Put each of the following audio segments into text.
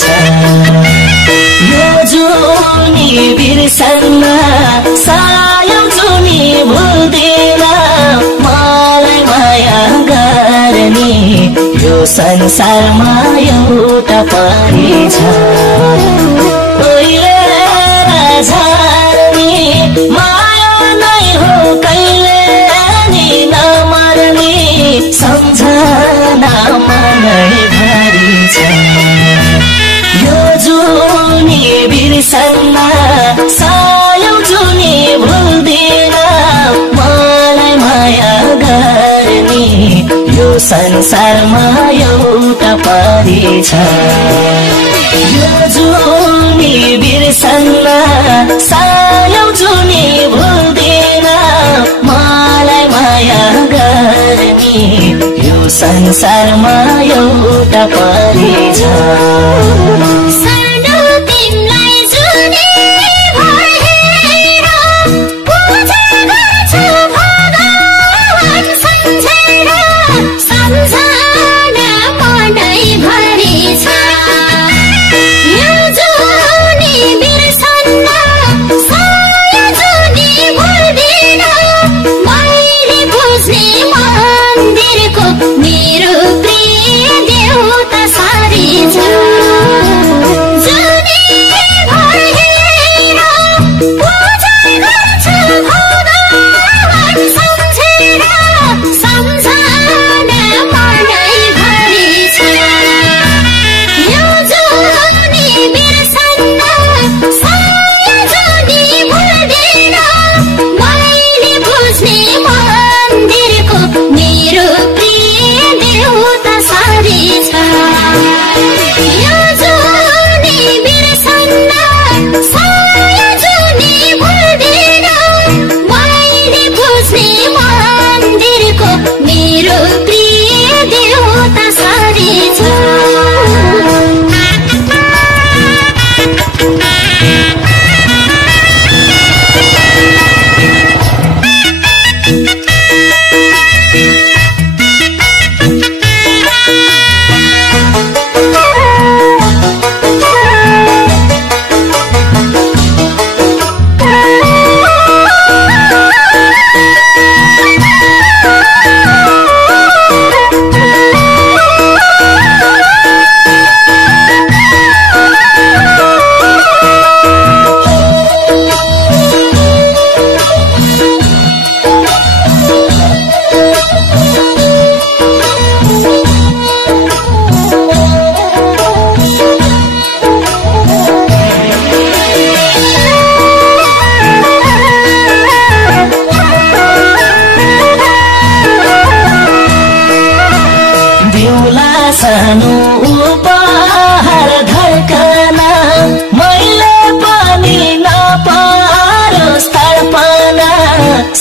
छ यो जुनी बिर्सन्न सायौं जुनी भुल्दिन मलाई माया गर्ने यो संसारमा एउटा परी छ झार्ने माया नै हो कहिले नि नमर्ने सम्झना मनै भरि छ यो जुनी बिर्सन्न सायौं जुनी भुल्दिन मलाई माया गर्ने यो संसारमा एउटा परी छ यो जुनी बिर्सन्न सायौं जुनी भुल्दिन मलाई माया गर्ने यो संसारमा एउटा परी छ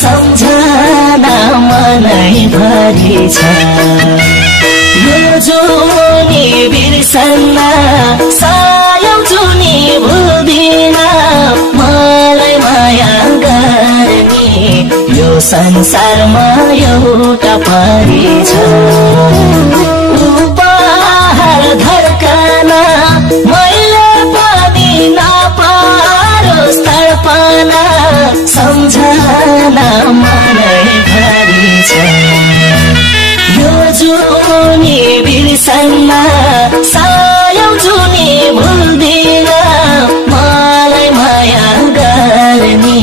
सम्झना मनै भरि छ यो जुनी बिर्सन्न सायौं जुनी भुल्दिन मलाई माया गर्ने यो संसारमा एउटा परी छ उपहार धड्कना मैले पनि नपारोस् तडपना सम्झना मनै भरि छ यो जुनी बिर्सन्न सायौं जुनी भुल्दिन मलाई माया गर्ने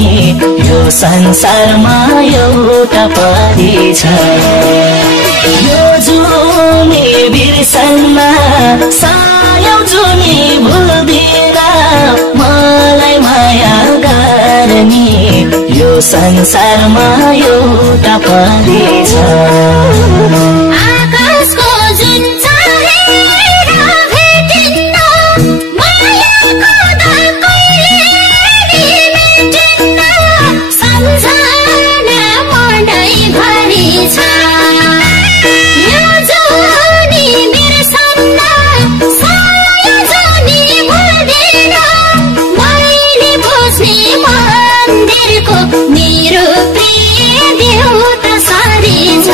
यो संसारमा एउटा परी छ यो जुनी बिर्सन्न सायौं जुनी भुल्दिन मलाई माया गर्ने यो संसारमा एउटा परी छ आकाशको जुन चाहेर भेटिन्न मायाको त कहिले मेटिन्न सम्झना मनै भरि छ यो जुनी बिर्सन्न सायौं जुनी भुल्दिन मैले बुझ्ने मन्दिरको मेरो प्रिय देउता सारी छ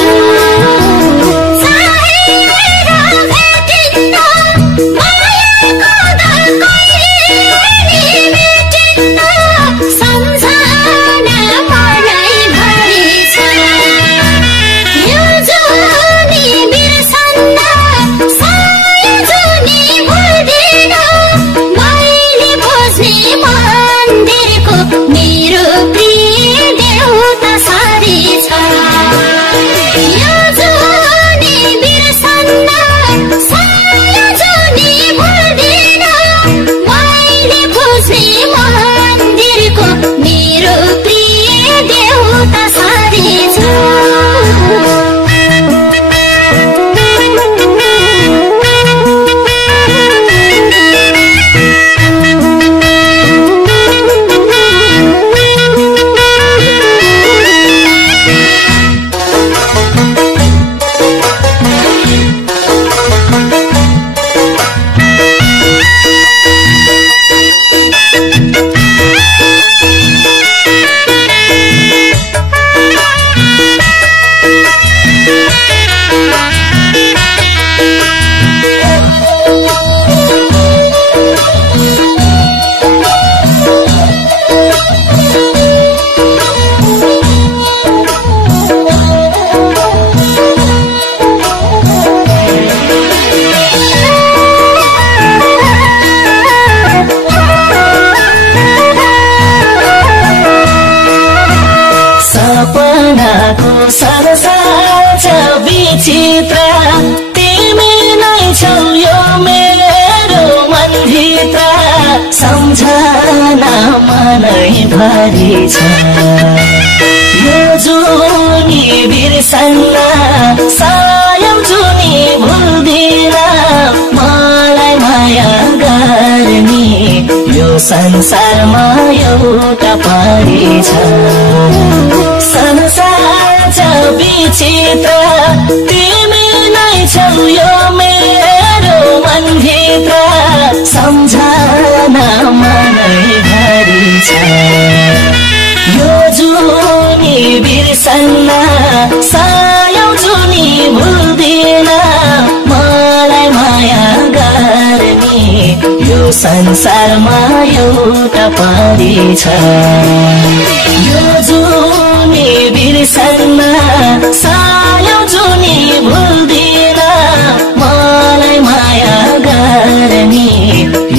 चाहेर भेटिन्न मायाको सम्झनाको संसार छ विचित्र तिमी नै छौ यो मेरो मनभित्र सम्झना मनै भरि छ यो जुनी बिर्सन्न सायम जुनी भुल्दिन मलाई माया गर्ने यो संसारमा एउटा परी छ संसार छ विचित्र तिमी नै छौ यो मेरो मनभित्र सम्झना मनै भरि छ यो जुनी बिर्सन्न सायौ जुनी भुल्दिन मलाई माया गर्ने यो संसारमा एउटा परी छ यो जुनी बिर्सन्न सायौ जुनी भुल्दिन मलाई माया गर्ने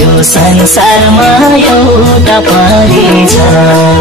यो संसारमा एउटा परी छ